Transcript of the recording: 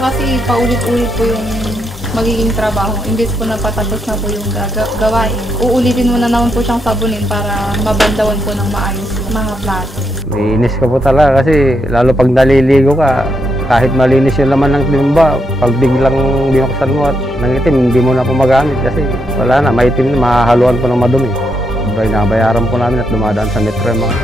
Kasi paulit-ulit po yung magiging trabaho. Imbes po napatapos na po yung gawain. Uulitin mo na naman po siyang sabunin para mabandawan po ng maayos mga plato. Iinis ka po talaga kasi lalo pag naliligo ka, kahit malinis yung laman ng timba, pag biglang binuksan mo at nangitim, hindi mo na po magamit kasi wala na, maitim na, mahahaluan po ng madumi. Nabayaran po namin at dumadaan sa metro yung mga